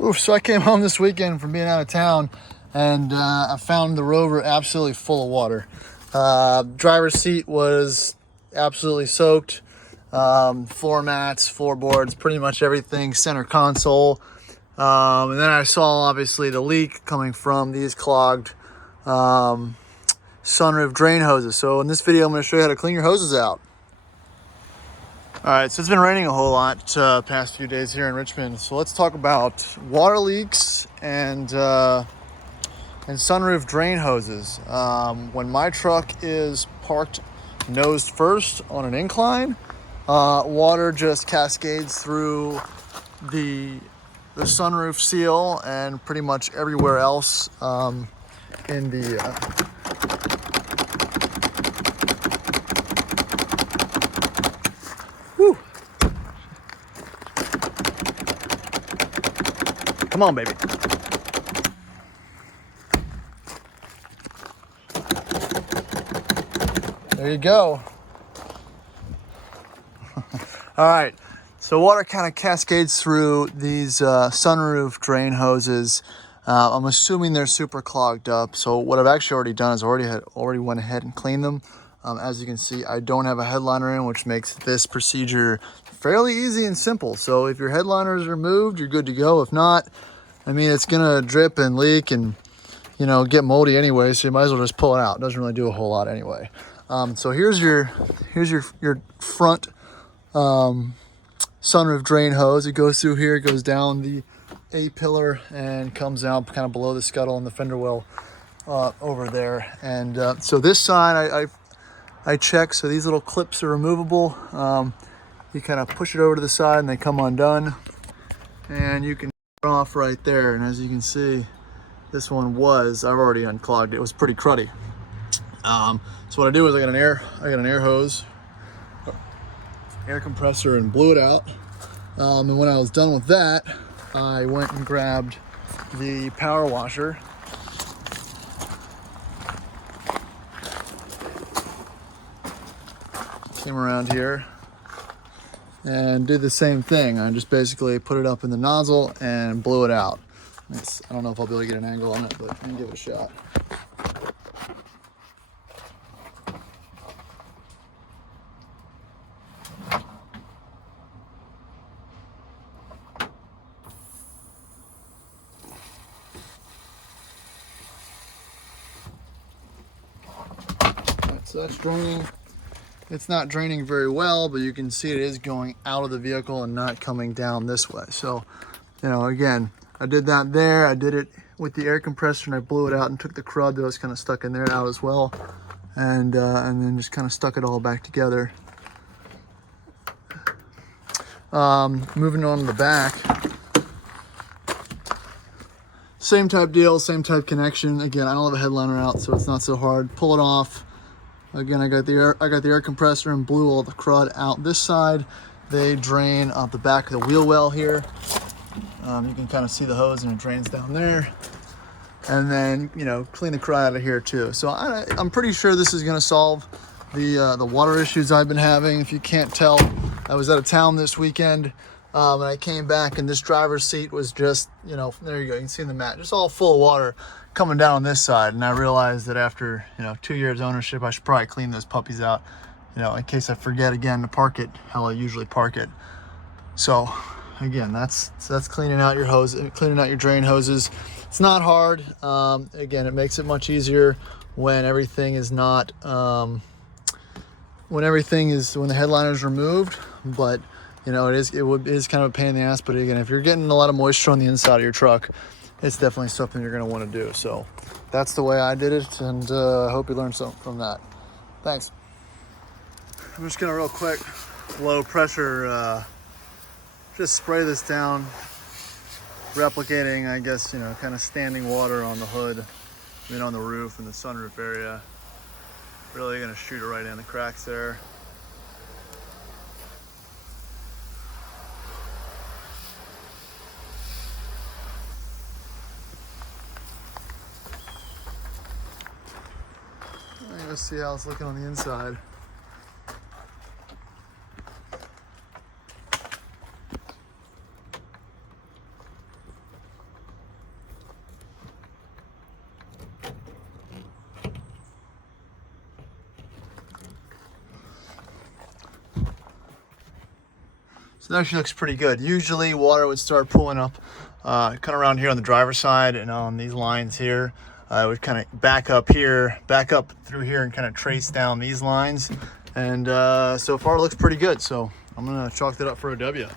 Oof, so I came home this weekend from being out of town, and I found the Rover absolutely full of water. Driver's seat was absolutely soaked. Floor mats, floorboards, pretty much everything, center console. And then I saw obviously the leak coming from these clogged sunroof drain hoses. So in this video, I'm going to show you how to clean your hoses out. All right, so it's been raining a whole lot past few days here in Richmond. So let's talk about water leaks and sunroof drain hoses. When my truck is parked nose first on an incline, water just cascades through the sunroof seal and pretty much everywhere else in the Come on, baby. There you go. All right, so water kind of cascades through these sunroof drain hoses. I'm assuming they're super clogged up. So what I've actually already done is already went ahead and cleaned them. As you can see, I don't have a headliner in, which makes this procedure fairly easy and simple. So if your headliner is removed, you're good to go. If not, I mean, it's gonna drip and leak and, you know, get moldy anyway, so you might as well just pull it out. It doesn't really do a whole lot anyway. So here's your front sunroof drain hose. It goes through here, it goes down the A-pillar and comes out kind of below the scuttle and the fender well over there. And so this side I check, so these little clips are removable. You kind of push it over to the side and they come undone, and you can off right there. And as you can see, this one I've already unclogged it. It was pretty cruddy. So what I do is I got an air hose, air compressor, and blew it out. And when I was done with that, I went and grabbed the power washer, came around here and did the same thing. I just basically put it up in the nozzle and blew it out. I don't know if I'll be able to get an angle on it, but I'm gonna give it a shot. Right, so that's draining. It's not draining very well, but you can see it is going out of the vehicle and not coming down this way. So, you know, again, I did that there. I did it with the air compressor and I blew it out and took the crud that was kind of stuck in there out as well. And then just kind of stuck it all back together. Moving on to the back. Same type deal, same type connection. Again, I don't have a headliner out, so it's not so hard. Pull it off. Again, I got the air compressor and blew all the crud out this side. They drain out the back of the wheel well here. You can kind of see the hose and it drains down there. And then, you know, clean the crud out of here too. So I'm pretty sure this is gonna solve the water issues I've been having. If you can't tell, I was out of town this weekend and I came back and this driver's seat was just, you know, there you go, you can see the mat, just all full of water coming down on this side. And I realized that after, you know, 2 years ownership, I should probably clean those puppies out, you know, in case I forget again to park it how I usually park it. So again, that's cleaning out your hose, cleaning out your drain hoses. It's not hard. Again, it makes it much easier when everything is not, when the headliner is removed. But you know, it is kind of a pain in the ass. But again, if you're getting a lot of moisture on the inside of your truck, it's definitely something you're going to want to do. So that's the way I did it, and I hope you learned something from that. Thanks. I'm just going to real quick, low pressure, just spray this down, replicating, I guess, you know, kind of standing water on the hood, then on the roof and the sunroof area. Really going to shoot it right in the cracks there. Let's see how it's looking on the inside. So that actually looks pretty good. Usually water would start pulling up kind of around here on the driver's side and on these lines here. It would kind of back up here, back up through here and kind of trace down these lines. And so far it looks pretty good. So I'm gonna chalk that up for a W.